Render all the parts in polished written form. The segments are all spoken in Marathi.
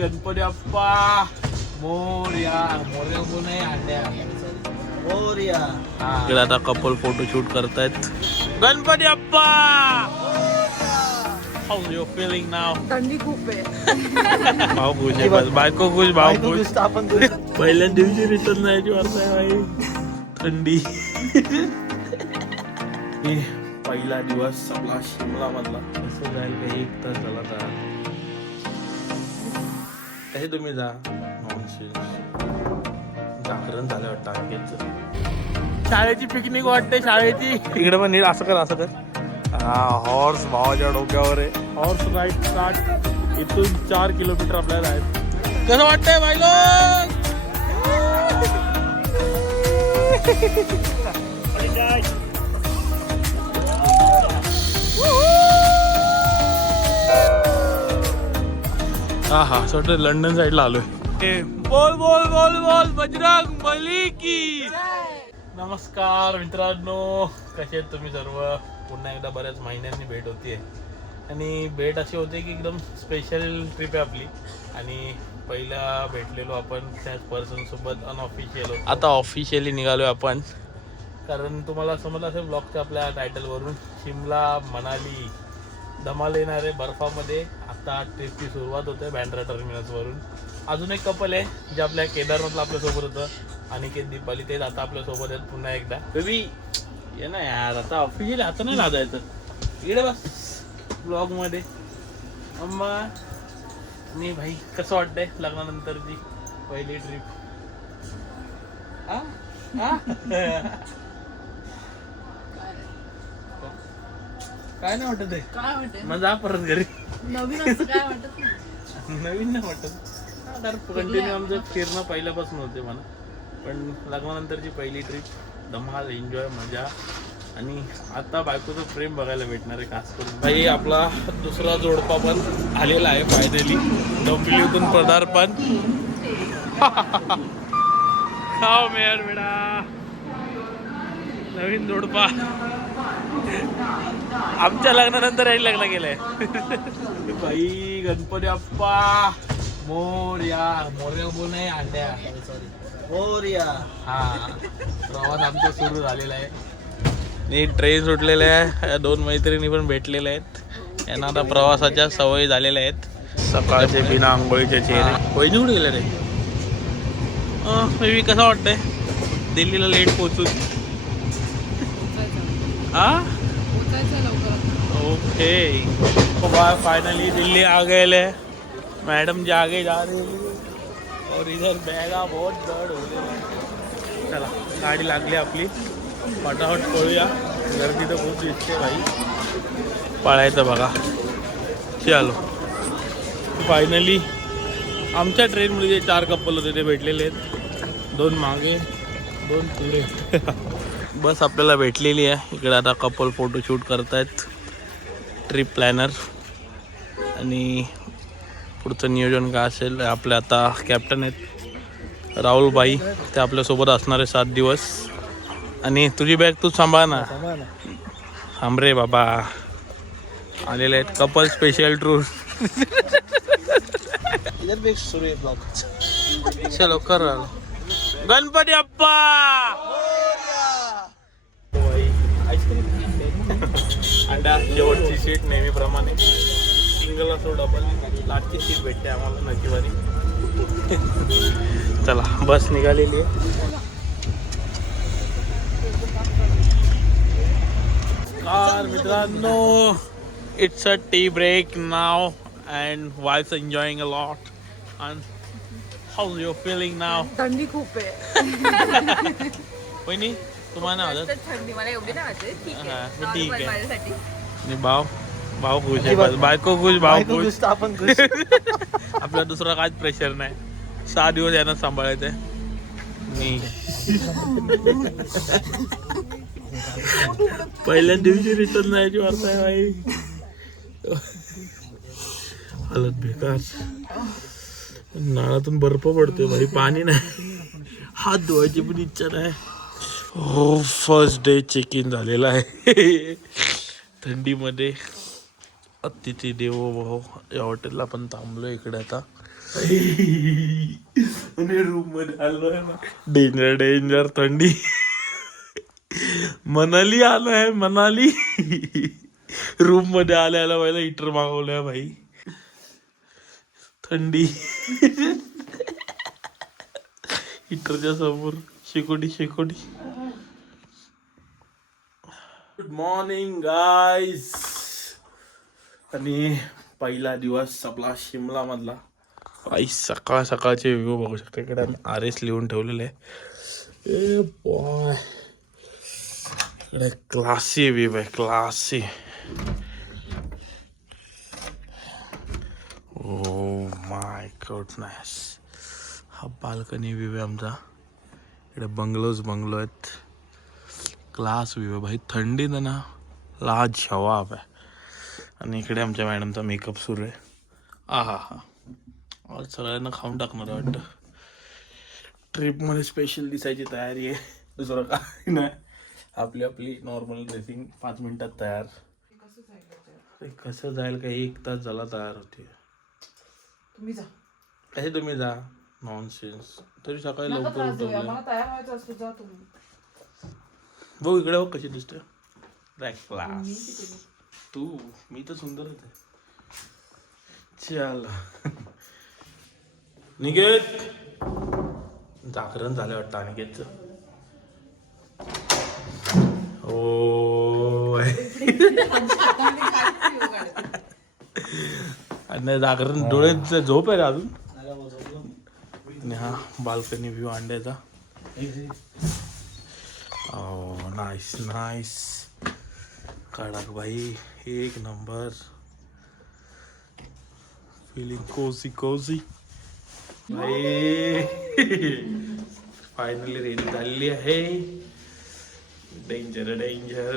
गणपती बाप्पा मोरया. मोरया कोण आहे? अंड्या मोरया. इकडे आता कपल फोटोशूट करतायत. Ganpati Bappa. How you feeling now? थंडी खूप आहे. भाऊ खुश आहे बस. बायको खुश, भाऊ खुश. पहिल्या दिवशी रिटर्न जायची वार्ता आहे भाई. थंडी. पहिला दिवस आपला शिमला मधला असं जाईल का 1 तास झाला तर कसे तुम्ही जा जागरण झालं वाटतं अंकेचं. शाळेची पिकनिक वाटते शाळेची. इकडे पण नीट असं कर असं कर. हा हॉर्स भावाच्या डोक्यावर आहे. Horse ride start. इथून 4 किलोमीटर आपल्याला आहे. कसं वाटतंय भाई लोक? हा हा असं वाटतं लंडन साईडला आलोय. बोल बोल बोल बोल बजरंग बली की. नमस्कार मित्रांनो, कसे आहेत तुम्ही सर्व? पुन्हा एकदा बऱ्याच महिन्यांनी भेट होतीये आणि भेट अशी होते की एकदम स्पेशल ट्रिप आहे आपली. आणि पहिला भेटलेलो आपण त्याच पर्सन सोबत अनऑफिशियल होतो. आता ऑफिशियली निघालोय आपण, कारण तुम्हाला समजलं असेल ब्लॉगच्या आपल्या टायटलवरून. शिमला मनाली धमाल येणार आहे बर्फामध्ये. आता ट्रिपची सुरुवात होते बँड्रा टर्मिनसवरून. अजून एक कपल आहे जे आपल्या केदारनाथला आपल्यासोबत होतं, अनिकेत दीपाली. तेच आता आपल्यासोबत आहेत पुन्हा एकदा. बेबी ये ना यार, आता ऑफिशियली आता नाही लादायचं. इकडे बस ब्लॉग मध्ये. अम्मा नाही भाई, कसं वाटतंय लग्नानंतरची पहिली ट्रिप? काय नाही वाटत आहे? काय वाटत? मग जा परत घरी. नवीन असं काय वाटत नाही. नवीन नाही वाटत. कंटिन्यू आमचं फिरणं पहिल्यापासून होते मला. पण लग्नानंतरची पहिली ट्रिप धमाल, एन्जॉय, मजा. आणि आता बायकोचं प्रेम बघायला भेटणार आहे खास करून. भाई आपला दुसरा जोडपा पण आलेला आहे फायनली. डोंबिवलीतून पदार्पण. खाओ मेयर बेडा. नवीन जोडपा. आमच्या लग्नानंतर यांनी लग्न केलंय. भाई गणपती बाप्पा मोरया. मोरया बोल आहे अंड्या मोरया. हा प्रवास आमचा सुरू झालेला आहे. नीट ट्रेन सुटलेले आहे. 2 मैत्रिणी पण भेटलेल्या आहेत. यांना आता प्रवासाच्या सवयी झालेल्या आहेत. सकाळचे बिना आंघोळीचे चेहरे. वहिनी कुठे गेले रे? बेबी कसं वाटतंय दिल्लीला लेट पोहोचून? ओके फाइनली दिल्ली आ गए. मैडम जी आगे जा रही है और इधर बैगा बहुत जड हो गया. चला गाडी लागली आपली, फटाफट पळूया. गर्दी तर खूप दिसते भाई. पळायचं बघा. चलो फायनली आमच्या ट्रेनमध्ये जे 4 कपल होते ते भेटलेले आहेत. 2 मागे 2 पुढे. बस आपल्याला भेटलेली आहे. इकडे आता कपल फोटोशूट करतायत ट्रिप प्लॅनर. आणि पुढचं नियोजन काय असेल? आपले आता कॅप्टन आहेत राहुलबाई, ते आपल्यासोबत असणार आहे 7 दिवस. आणि तुझी बॅग तू सांभाळ ना. थांबरे बाबा. आलेले आहेत कपल स्पेशल टूर. चलो कर. गणपती बाप्पा. अंडा शेवटची सीट नेहमीप्रमाणे. सिंगल असो डबल लास्टची सीट भेटते आम्हाला नशिबाने. चला बस निघालेली आहे. कार मित्रांनो, it's a tea break now and wife's enjoying a lot. And how you feeling now? थंडी खूप आहे. वहिनी तुम्हाला नाही वाटत? थंडी मला एवढी नाही वाटत. ठीक आहे. ठीक आहे. माझ्यासाठी. आणि भाऊ खुश आहे बस. बायको खुश, भाऊ खुश. आपण खुश. आपला दुसरा काहीच प्रेशर नाही. 6 दिवस यांना सांभाळायचंय. मी पहिल्या दिवशी रिटर्न जायची वार्ता आहे भाई. हालत बेकार. नाळातून बर्फ पडतोय भाई, पाणी नाही. हात धुवायची पण इच्छा नाही. हो फर्स्ट डे चेक इन झालेला आहे थंडीमध्ये. अतिथी देवो भव या हॉटेलला पण थांबलो इकडे आता. आणि रूम मध्ये आलोय ना, डेंजर डेंजर थंडी. मनाली आलोय मनाली. रूम मध्ये आल्या पहिला हिटर मागवलंय भाई. थंडी. हिटरच्या समोर शेकोटी शेकोटी. Good morning guys. आणि पहिला दिवस आपला शिमला मधला. आई सकाळ सकाळचे व्ह्यू बघू शकता. इकडे आम्ही RS लिहून ठेवलेले आहे. ए बॉय, इकडे क्लासी व्ह्यू आहे, क्लासी. Oh my goodness. हा बाल्कनी व्ह्यू आहे आमचा. इकडे बंगलो आहेत. क्लास व्ह्यू आहे भाई. थंडीत ना लाजवाब आहे. आणि इकडे आमच्या मॅडमचा मेकअप सुरू आहे. हा आज सगळ्यांना खाऊन टाकणार आहे वाटतं. ट्रिपमध्ये स्पेशल दिसायची तयारी आहे, दुसरं काय नाही. आपली नॉर्मल ड्रेसिंग 5 मिनिटात तयार. कसं जाईल काही 1 तास झाला तयार होते. तुम्ही जा. कसे तुम्ही जा, नॉनसेन्स. तरी सकाळी लवकर उठवलं. मला तयार व्हायचं असतं, जा तुम्ही. बघ इकडे बघ कशी दिसते. क्लास. तू मी तर सुंदर होते. चल निकेत. जागरण झालं वाटतं अनिकेतचं. ओ आणि जागरण डोळ्यात झोप आहे का अजून. आणि हा बाल्कनी व्ह्यू अंड्याचा. ओ नाईस नाईस. कडक भाई, 1 नंबर. फीलिंग कोझी कोझी भाई. फायनली रेडी झालेली आहे. Danger danger.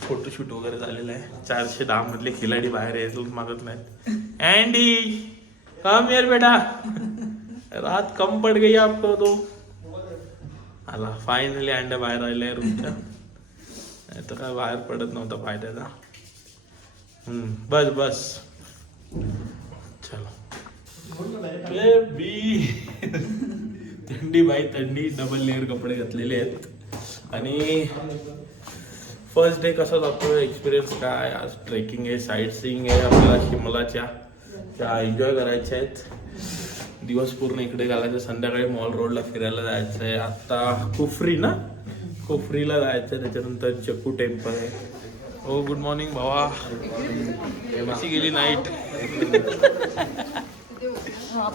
फोटोशूट वगैरे झालेलं आहे. 410 मधले खिलाडी बाहेर यायचं मागत नाहीत. अँडी कम यार बेटा, रात कम पड गई आपको तो. आला फायनली. अंडा बाहेर आले रूमच्या. नाही तर काय बाहेर पडत नव्हता फायद्याचा. बस बस चलो. थंडी बाई थंडी. डबल लेअर कपडे घातलेले आहेत. आणि फर्स्ट डे कसा जातो, एक्सपिरियन्स काय. आज ट्रेकिंग आहे, साईट सीइंग आहे आपल्याला. शिमलाच्या त्या एन्जॉय करायच्या आहेत. दिवस पूर्ण इकडे घालायचं. संध्याकाळी मॉल रोडला फिरायला जायचं आहे. आता कुफरीला जायचं आहे. त्याच्यानंतर चक्कू टेम्पल आहे. हो गुड मॉर्निंग भावा. कशी गेली नाईट.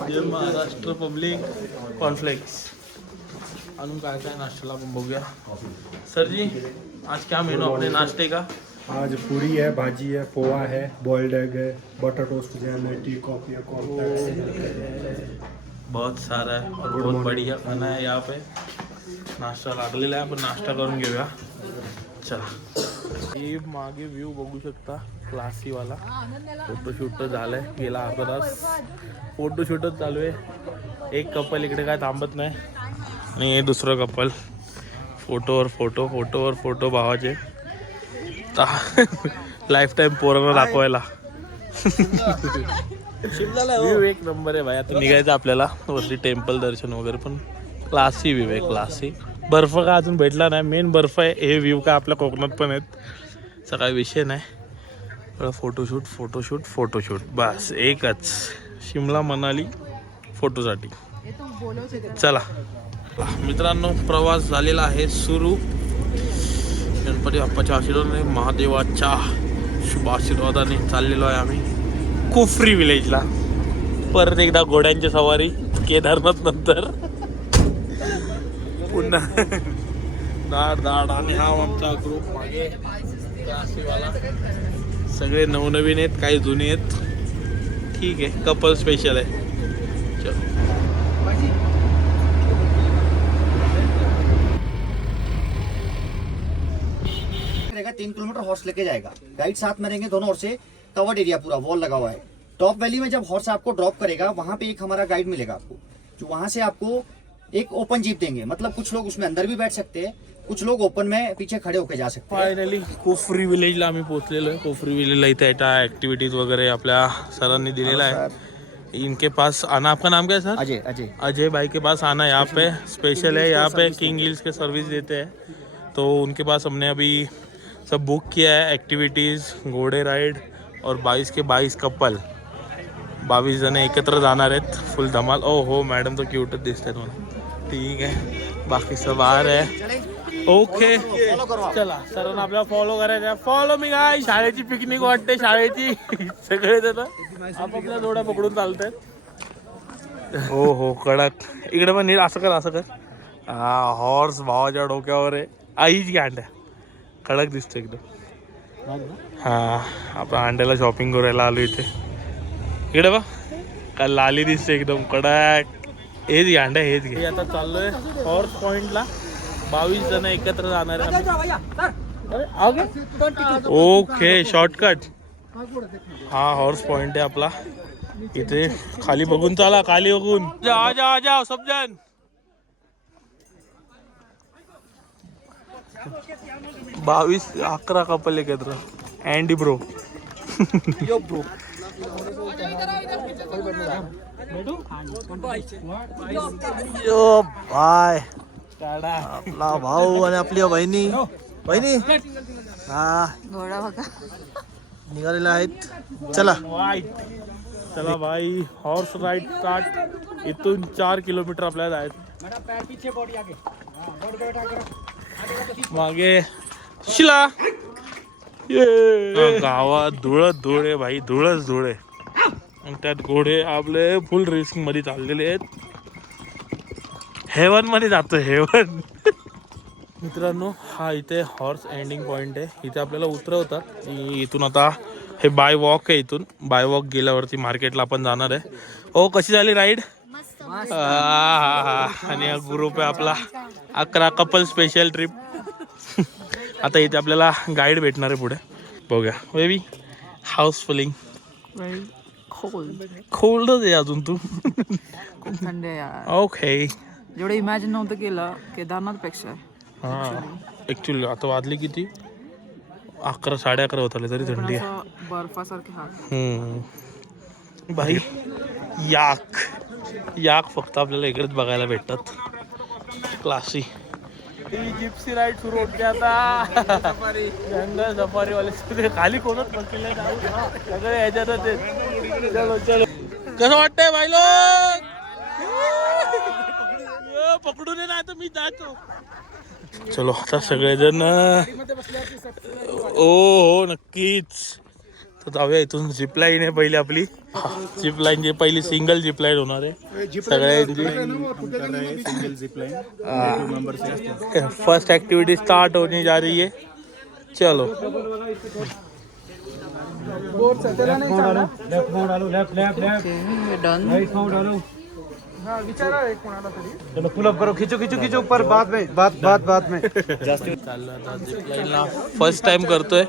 जय महाराष्ट्र पब्लिक. कॉर्नफ्लेक्स आणून काय काय नाश्त्याला आपण बघूया. सर जी आज क्या मेनू अपने नाश्ते का. आज पूरी है, भाजी है, पोहा है, बॉइल्ड एग है, बटर टोस्ट जैम है, टी कॉफी है, बहुत सारा है और बहुत बढ़िया खाना है यहाँ पे. नाश्ता लागलेला आहे. आपण नाश्ता करून घेऊया. चला. ही मागे व्ह्यू बघू शकता, क्लासीवाला. फोटोशूट तर झालंय. गेला अर्धा तास फोटोशूटच चालू आहे. एक कपल इकडे काय थांबत नाही. आणि हे दुसरं कपल. फोटोवर फोटो भावाचे. लाईफ टाईम पोरांना दाखवायला. व्ह्यू 1 नंबर आहे भाई. आता निघायचं आपल्याला वरती. टेम्पल दर्शन वगैरे पण क्लासी व्ह्यू आहे, क्लासी. बर्फ का अजून भेटला नाही. मेन बर्फ आहे. हे व्ह्यू का आपल्या कोकणात पण आहेत. सकाळी विषय नाही. फोटोशूट बस एकच. शिमला मनाली फोटोसाठी. चला मित्रांनो, प्रवास झालेला आहे सुरू. गणपती बाप्पाच्या आशीर्वादाने, महादेवाच्या शुभ आशीर्वादाने चाललेलो आहे आम्ही कुफरी विलेजला. परत एकदा घोड्यांची सवारी केदारनाथ नंतर पुन्हा दाड. आणि हा आमचा ग्रुप मागे क्लासीवाला. सगळे नवनवीन आहेत, काही जुने आहेत. ठीक आहे, कपल स्पेशल आहे. चलो. 3 किलोमीटर हॉर्स लेके जाएगा. गाइड साथ में रहेंगे, दोनों ओर से कवर्ड एरिया पूरा वॉल लगा हुआ है. टॉप वैली में जब हॉर्स आपको ड्रॉप करेगा, वहां पे एक हमारा गाइड मिलेगा आपको, जो वहां से आपको एक ओपन जीप देंगे. मतलब कुछ लोग उसमें अंदर भी बैठ सकते हैं, कुछ लोग ओपन में पीछे खड़े होके जा सकते हैं। फायनली कोफरी विलेजला आम्ही पोहोचलेलो आहे. कोफरी विलेजला इथे ऍक्टिव्हिटीज वगैरे आपल्या सरांनी दिलेला है. इनके पास आना. आपका नाम क्या है सर? अजय अजय अजय भाई के पास आना. यहाँ पे स्पेशल है. यहाँ पे किंग हिल्स के सर्विस देते हैं. तो उनके पास हमने अभी सब बुक किया है. ऍक्टिव्हिटीज, घोडे राइड और 22 के 22 कपल, 22 जण एकत्र जाणार आहेत. फुल धमाल. ओ हो, मॅडम तो क्यूटच दिसत आहेत मला. ठीक आहे, बाकी सब आ रहे हैं. ओके, फॉलो करो आप. चला सरांना आपल्याला फॉलो करायचं. फॉलो मी काय, शाळेची पिकनिक वाटते. शाळेची सगळे जण आपापल्या जोड्या पकडून चालतात. हो हो, कडक. इकडे पण नीट असं कर, असं कर. हा, हॉर्स भावाच्या डोक्यावर आहे. आईची अंड्या कडक दिसतो एकदम. हा, आपण अंड्याला शॉपिंग करायला आलो इथे. इकडे बा, का लाली दिसते एकदम कडक. हेच घे अंड्या, हेच घे. आता चाललोय हॉर्स पॉइंटला. 22 जण एकत्र जाणार आहे. Okay, shortcut. हा हॉर्स पॉइंट आहे आपला. इथे खाली बघून चला, खाली बघून जा जा जा सब जण. 11 कपल एकत्र. Andy bro. Yo bro. Yo bye काढा. आपला भाऊ आणि आपली बहिणी बहिणी हा घोडा बघा. निघालेले आहेत. चला वाईट. चला भाई, हॉर्स राईड स्टार्ट. इथून 4 किलोमीटर आपल्याला जायचं. मागे शिला. गावात धुळच धूळ आहे भाई, धुळच धूळ आहे. आणि त्यात घोडे आपले फुल रिस्क मध्ये चाललेले आहेत. हेवन मध्ये जातो, हेवन. मित्रांनो, हा इथे हॉर्स एंडिंग पॉइंट आहे. इथे आपल्याला उतरवतात. इथून आता हे बाय वॉक आहे. इथून बाय वॉक गेल्यावरती मार्केटला आपण जाणार आहे. ओ, कशी झाली राईड? आणि हा ग्रुप आहे आपला 11 कपल स्पेशल ट्रिप. आता इथे आपल्याला गाईड भेटणार आहे पुढे. बघूया बेबी. हाऊस फुलिंग. खोल्डच आहे अजून तू. खूप थंड आहे यार. ओके. जेवढं इमॅजिन नव्हतं केलं केदारनाथ पेक्षा. हां, ॲक्च्युली आता वाजले किती? 11, 11:30 होत आले तरी थंडी आहे. बर्फासारखे हात. भाई, याक फक्त आपल्याला इकडेच बघायला भेटतात. क्लासी. जिप्सी राईड सुरू होते आता. जंगल सफारी वाले खाली कोणच बसलेले नाही. सगळे ह्याच्यातच आहेत. चलो चलो. कसं वाटतंय भाई लोक? पकडून ये ना, आता मी जातो. चलो आता सगळेजण. हो नक्कीच. तर जाऊया इथून. झिपलाईन आहे पहिली आपली. झिपलाईन पहिली सिंगल झिपलाईन होणार आहे सगळ्यांची. फर्स्ट एक्टिविटी स्टार्ट होने जा रही है. चलो. चलो पुल अप करो. खिचो खिचो खिचो ऊपर. बाद में झिपलाईनला फर्स्ट टाइम करतोय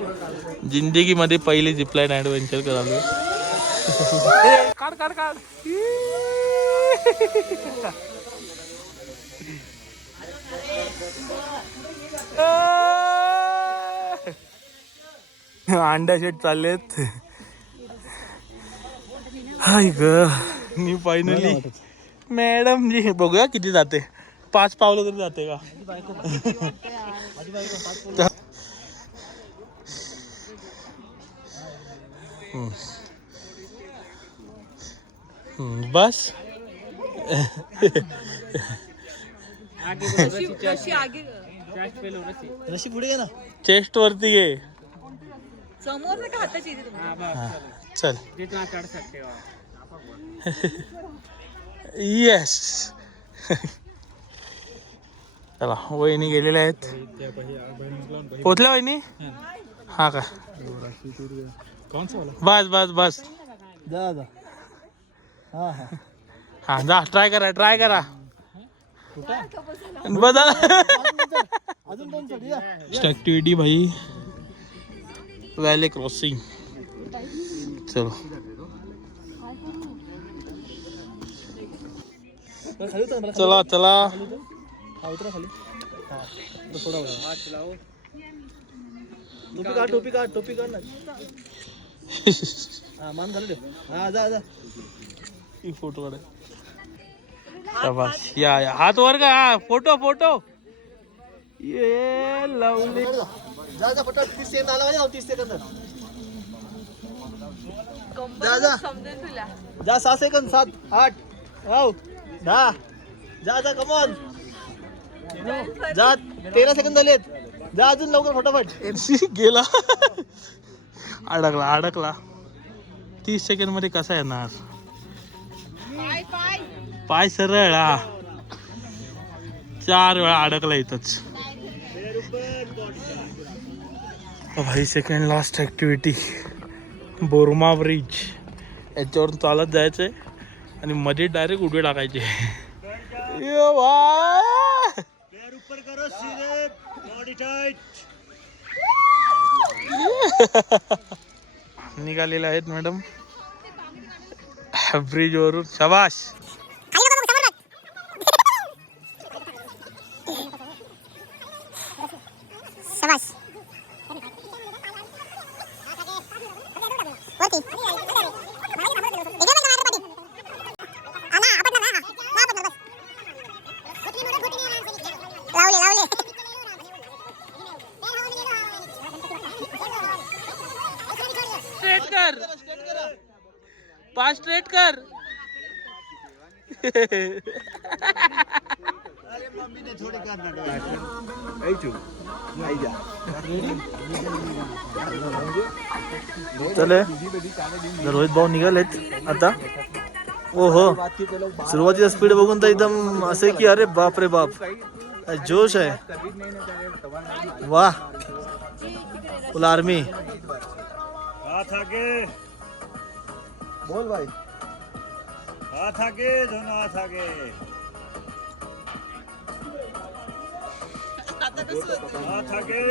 जिंदगी मध्ये. पहिली झिपलाईन ऍडव्हेंचर करालोय. काढ काढ काढ. अंडा शेट चाललेत. हाय ग, मी फायनली. मॅडम जी बघूया किती जाते. 5 पावलं तरी जाते का? बस. रशी पुढे घे ना. चेस्ट वरती घे. समोर नाही का हाताची इथे तुम्ही? चल. येस. चला, वहिनी गेलेल्या आहेत. पोचल्या वहिनी? हा का? बस बस बस. जा जा. हा हा हा जा, ट्राय करा. बदल. अजून 2 चढ या. ऍक्टिव्हिटी भाई, व्हॅली क्रॉसिंग. चलो. चला चला. थोड़ा हाथ चलाओ. टोपी काढ ना. हा मान घालू दे. हा जा. फोटो काढ. शाबाश. या हात वर का. फोटो ये लवली. जा पटापट 30 सेकंद आला पाहिजे. 30 सेकंद. जा. समजेल तुला. जा 6 सेकंद. 7 8 9 10. जा कमॉन. जा 13 सेकंद झालेत. जा अजून लवकर फटाफट. गेला. अडकला. 30 सेकंड मध्ये कसा येणार. पाय सरळ. हा 4 वेळा अडकला इथंच. भाई second last activity Burma bridge. याच्यावरून चालत जायचंय आणि मध्ये डायरेक्ट उडवे टाकायचे. ऊपर करो सीधे. Body tight. निघालेले आहेत मॅडम ब्रिज वरून. शाबाश. स्ट्रेट कर. पाच स्ट्रेट कर. चले रोहित भाऊ निघालेत आता. ओहो सुरुवातीचा स्पीड बघून तर एकदम असे की अरे बाप रे बाप जोश आहे. वाह फुल आर्मी. हाथ आगे. बोल भाई. हाथ आगे. दोनों हाथ आगे. हाथ आगे.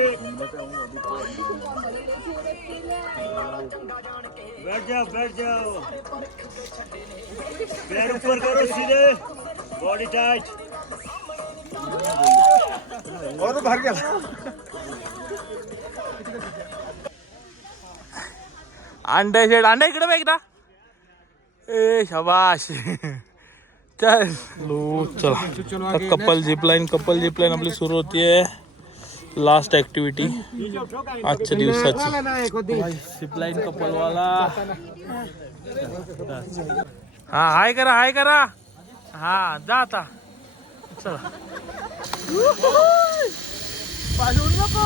बैठ जाओ. पैर ऊपर करो सीधे. Body tight. और बाहर गेला. अंडा इकडे बघ एकदा. ए शाबाश. चल चला कपल झिपलाईन आपली सुरू होतीये. लास्ट ऍक्टिव्हिटी आजच्या दिवसाची. झिपलाईन कपलवाला. हा हाय करा. हा जा आता. चला पाजू नको.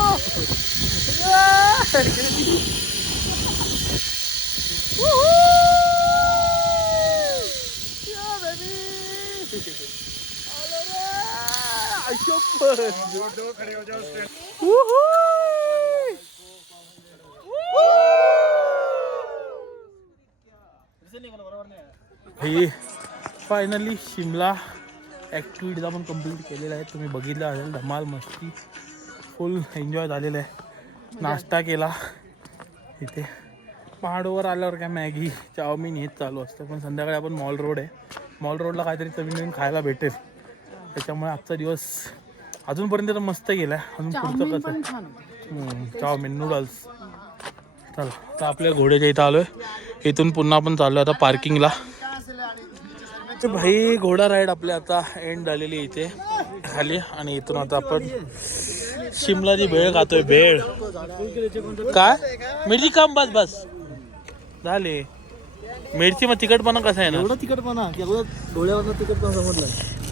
फायनली शिमला ऍक्टिव्हिटीज आपण कम्प्लीट केलेला आहे. तुम्ही बघितलं असेल. धमाल मस्ती फुल एन्जॉय झालेलं आहे. नाश्ता केला इथे. पहाडवर आल्यावर काय मॅगी चाऊमिन हेच चालू असतं. पण संध्याकाळी आपण मॉल रोडला काहीतरी नवीन खायला भेटेल. त्याच्यामुळे आजचा दिवस अजूनपर्यंत तर मस्त गेला. अजून पुढचं कसं चाऊमिन नूडल्स. चला आता आपल्या घोड्याच्या इथं आलोय. इथून पुन्हा आपण चाललो आता पार्किंगला. तर भाई घोडा राईड आपल्या आता एंड झालेली इथे खाली. आणि इथून आता आपण शिमलाची भेळ खातोय. भेळ काय मिरची कम. बस झाले. मिरची मग तिखटपणा कसा आहे ना. एवढा तिखटपणा डोळ्यावर तिखटपणा समजला.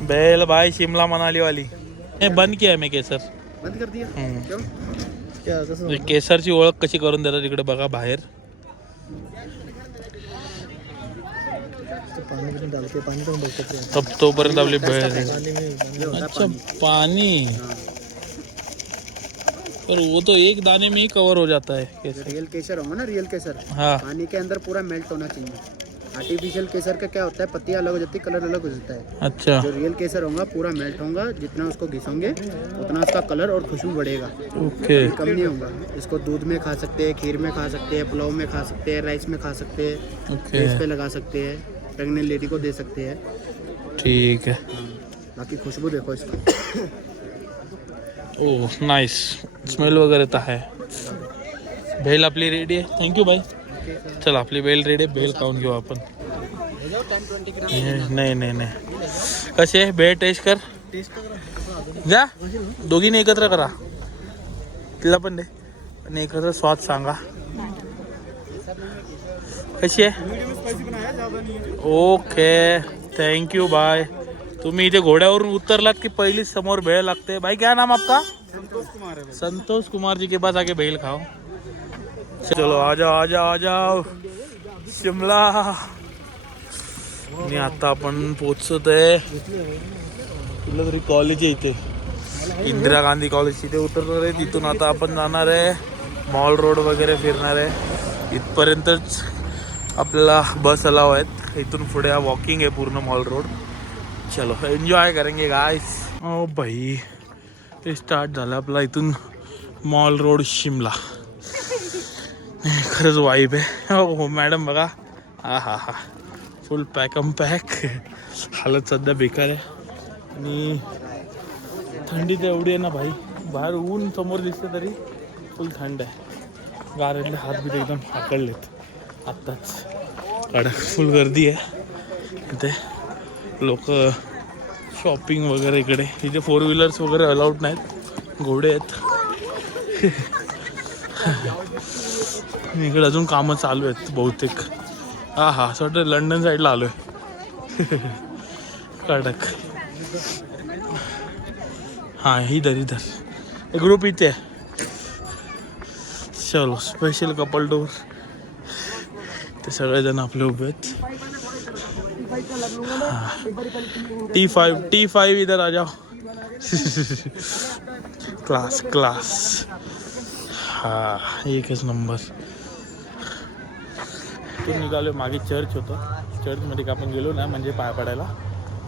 बेल भाई शिमला मनाली वाली. हे बंद किया मी केसर. बंद कर दिया. क्या कसं केसरची ओळख कशी करून देतात इकडे बघा बाहेर. पाणी पण बघतो. तब तोपर्यंत आपली भेळ. अच्छा पानी. पर वो तो एक दाने में ही कवर हो जाता है केसर. रियल केसर होगा ना. रियल केसर हाँ पानी के अंदर पूरा मेल्ट होना चाहिए. आर्टिफिशियल केसर का क्या होता है, पत्तियाँ अलग हो जाती है, कलर अलग हो जाता है. अच्छा जो रियल केसर होगा पूरा मेल्ट होगा. जितना उसको घिसोगे उतना उसका कलर और खुशबू बढ़ेगा. ओके. कम नहीं होगा. इसको दूध में खा सकते हैं, खीर में खा सकते हैं, पुलाव में खा सकते हैं, राइस में खा सकते हैं, ओके फेस पे लगा सकते हैं, प्रेग्नेंट लेडी को दे सकते हैं. ठीक है. बाकी खुशबू देखो इसकी. ओ नाईस, स्मेल वगैरे तर आहे. भेल आपली रेडी आहे. थँक्यू बाई. चला आपली भेल रेडी आहे, भेल खाऊन घेऊ आपण. नाही नाही नाही, कशी आहे भेळ? टेस्ट कर, जा दोघींनी एकत्र करा, तिला पण दे आणि एकत्र स्वाद सांगा कशी आहे. Okay thank you bye. तुम्ही इथे घोड्यावरून उतरलात की पहिलीच समोर भेळ लागते. भाई क्या नाम आपका? संतोष कुमार जी के पास आके भेल खाओ. चलो आ जाओ आ जाओ आ जाओ शिमला. आणि आता आपण पोचत आहे कुठलं तरी कॉलेज आहे इथे, इंदिरा गांधी कॉलेज. तिथे उतरणार आहे. तिथून आता आपण जाणार आहे मॉल रोड वगैरे फिरणार आहे. इथपर्यंतच आपल्याला बस अलाव आहेत. इथून पुढे हा वॉकिंग आहे पूर्ण मॉल रोड. चलो एन्जॉय करेंगे गाइस. ओ भाई ते स्टार्ट झालं आपला इथून मॉल रोड शिमला. खरंच वाईब आहे. हो मॅडम बघा, हा हा हा फुल पॅकम पॅक. हालत सध्या बेकार आहे आणि थंडी तर एवढी आहे ना भाई. बाहेर ऊन समोर दिसते तरी फुल थंड आहे. गाऱ्यातले हात बीत एकदम आकडलेत आत्ताच. कडक फुल गर्दी आहे इथे. लोक शॉपिंग वगैरे इकडे. इथे 4 व्हीलर्स वगैरे अलाउड नाहीत, घोडे आहेत. इकडे अजून कामं चालू आहेत बहुतेक. हा हा असं वाटतं लंडन साईडला आलो आहे. कडक. हां इधर इधर ग्रुप इथे आहे. चलो स्पेशल कपल टूर. ते सगळेजण आपले उभे आहेत. T5 इधर आ जाओ. Class class. हा एकच नंबर. तिथून निघालो. मागे चर्च होतं, चर्चमध्ये आपण गेलो ना म्हणजे पाय पडायला.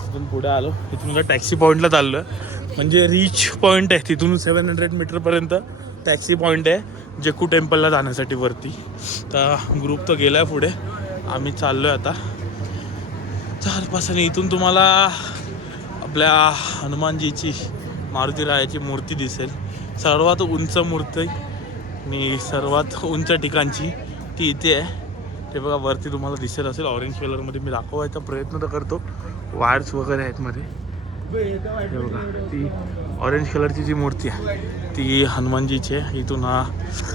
तिथून पुढे आलो. तिथून टॅक्सी पॉईंटला चाललो आहे. म्हणजे रीच पॉईंट आहे तिथून 700 मीटरपर्यंत टॅक्सी पॉईंट आहे जक्कू टेम्पलला जाण्यासाठी वरती. तर ग्रुप तर गेला आहे पुढे, आम्ही चाललो आहे आता 4-5. आणि इथून तुम्हाला आपल्या हनुमानजीची, मारुती रायाची मूर्ती दिसेल. सर्वात उंच मूर्ती आणि सर्वात उंच ठिकाणची ती इथे आहे. ते बघा वरती तुम्हाला दिसेल असेल ऑरेंज कलरमध्ये. मी दाखवायचा प्रयत्न तर करतो, वायर्स वगैरे आहेत मध्ये. हे बघा ती ऑरेंज कलरची जी मूर्ती आहे ती हनुमानजीची आहे. इथून हा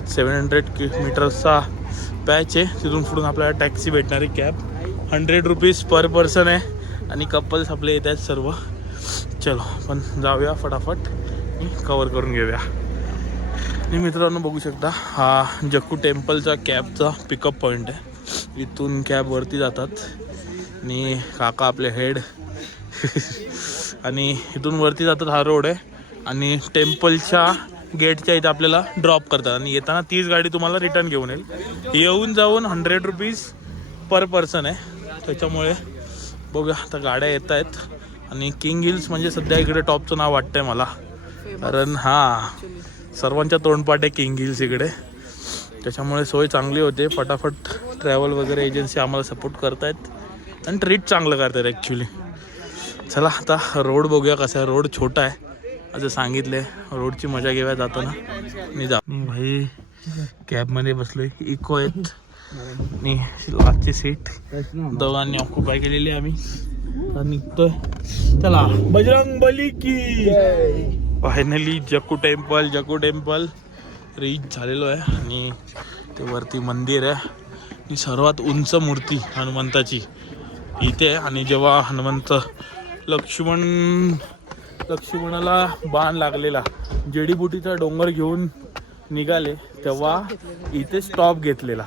700 मीटर्सचा पॅच आहे. तिथून पुढून आपल्याला टॅक्सी भेटणारी कॅब 100 रुपीज पर पर्सन आहे. आणि कपल्स आपले येत आहेत सर्व. चलो पण जाऊया फटाफट, कवर करून घेऊया. आणि मित्रांनो बघू शकता हा जक्कू टेम्पलचा कॅबचा पिकअप पॉईंट आहे. इथून कॅब वरती जातात आणि काका आपले हेड आणि इथून वरती जातात. हा रोड आहे आणि टेम्पलच्या गेटच्या इथे आपल्याला ड्रॉप करतात. आणि येताना तीच गाडी तुम्हाला रिटर्न घेऊन येईल. येऊन जाऊन 100 रुपीज पर पर्सन आहे. त्याच्यामुळे बघूया आता गाड्या येत आहेत. आणि किंग हिल्स म्हणजे सध्या इकडे टॉपचं नाव वाटतं आहे मला, कारण हां सर्वांच्या तोंडपाठ आहे किंग हिल्स इकडे. त्याच्यामुळे सोय चांगली होते. फटाफट ट्रॅव्हल वगैरे एजन्सी आम्हाला सपोर्ट करतायत आणि ट्रीट चांगलं करतात ॲक्च्युली. चला आता रोड बघूया कसा आहे. रोड छोटा आहे असं सांगितलं आहे. रोडची मजा घेऊया जाताना. मी भाई कॅबमध्ये बसलो आहे. इको आहेत आणि लास्टची सीट दोघांनी ऑक्युपाय केलेली आहे. आम्ही निघतोय. चला बजरंग बली की. फायनली जक्कू टेम्पल रीच झालेलो आहे. आणि ते वरती मंदिर आहे आणि सर्वात उंच मूर्ती हनुमंताची इथे आहे. आणि जेव्हा हनुमंत लक्ष्मणाला बाण लागलेला जडीबुटीचा डोंगर घेऊन निघाले तेव्हा इथे स्टॉप घेतलेला,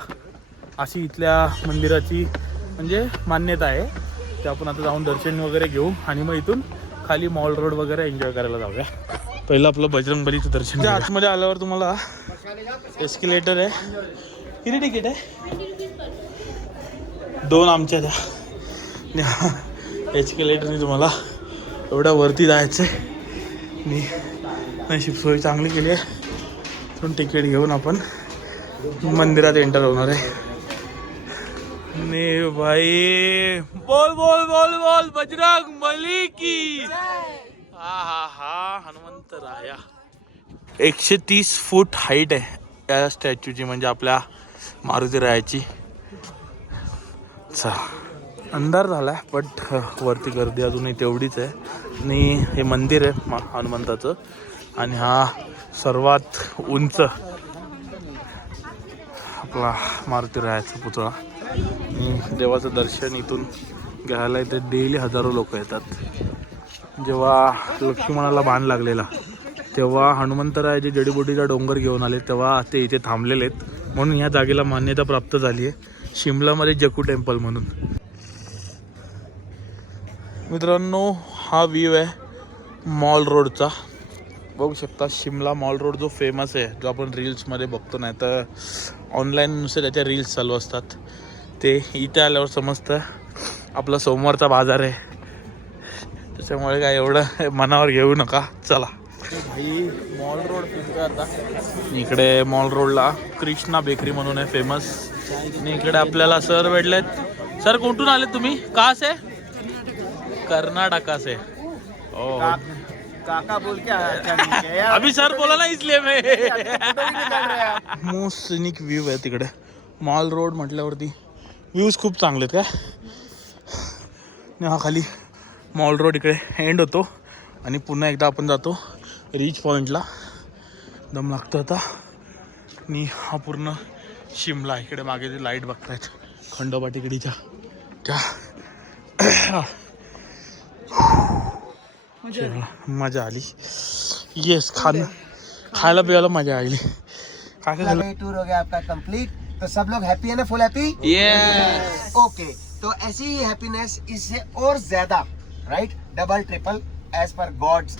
अशी इथल्या मंदिराची म्हणजे मान्यता आहे. ते आपण आता जाऊन दर्शन वगैरे घेऊ आणि मग इथून खाली मॉल रोड वगैरे एन्जॉय करायला जाऊया. पहिलं आपलं बजरंगबलीचं दर्शन. आतमध्ये आल्यावर तुम्हाला एस्केलेटर आहे. किती तिकीट आहे? 2 आमच्या त्या. एस्केलेटरने तुम्हाला एवढ्या वरती जायचं आहे. मी नशीब सोय चांगली केली आहे. पण तिकीट घेऊन आपण मंदिरात एंटर होणार आहे. ने भाई बोल बोल बोल बोल बजरंग बली की. हा हा हा हनुमंत राया. 130 फूट हाईट आहे या स्टॅच्यूची, म्हणजे आपल्या मारुती रायाची. अंधार झाला आहे बट वरती गर्दी अजूनही तेवढीच आहे. आणि हे मंदिर आहे हनुमंताचं, आणि हा सर्वात उंच आपला मारुती रायाचा पुतळा. देवाचं दर्शन इथून घ्यायला इथे डेली हजारो लोक येतात. जेव्हा लक्ष्मणाला बाण लागलेला तेव्हा हनुमंतरायाचे जडीबुटीचा डोंगर घेऊन आले, तेव्हा ते इथे थांबलेले आहेत. म्हणून ह्या जागेला मान्यता प्राप्त झाली आहे शिमलामध्ये जकू टेम्पल म्हणून. मित्रांनो, हा व्ह्यू आहे मॉल रोडचा. बघू शकता शिमला मॉल रोड जो फेमस आहे, जो आपण रील्समध्ये बघतो, नाही तर ऑनलाईन नुसते त्याच्या रील्स चालू असतात, ते इथे आल्यावर समजतं आपला सोमवारचा बाजार आहे. त्याच्यामुळे काय एवढं मनावर घेऊ नका. चला भाई, मॉल रोड फिरतोय आता. इकडे मॉल रोडला कृष्णा बेकरी म्हणून आहे फेमस. आणि इकडे आपल्याला सर भेटलेत. सर कुठून आले तुम्ही? कहाँ से? कर्नाटका से. ओ काका बोल के आया अभी सर बोला ना इसलिए मैं. मोस्ट सिनिक व्ह्यू आहे तिकडे मॉल रोड म्हटल्यावरती. व्ह्यूज खूप चांगले आहेत काय. हा खाली मॉल रोड इकडे एंड होतो आणि पुन्हा एकदा आपण जातो रीच पॉईंटला. दम लागतो आता. आणि हा पूर्ण शिमला. इकडे मागे जे लाईट बघतायत खंडोबा टेकडीच्या त्या. मजा आली. येस, खायला पियाला मजा आली. काय काय झालं? टूर हो गया आपका कंप्लीट. तो सब लोग हैप्पी है ना? फुल हैप्पी? येस. ओके, तो ऐसी ही हैप्पीनेस इससे और ज्यादा, right, double triple as per gods.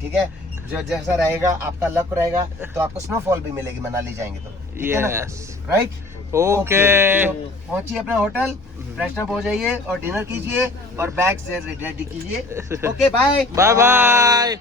ठीक है, जो जैसा रहेगा आपका लक रहेगा तो आपको स्नोफॉल भी मिलेगी मनाली जाएंगे तो. ठीक है ना? यस. राइट. ओके. तो पहुंचिए अपना होटल, फ्रेशन अप हो जाइए और डिनर कीजिए और बैग से रेडी कीजिए. Okay, bye bye bye.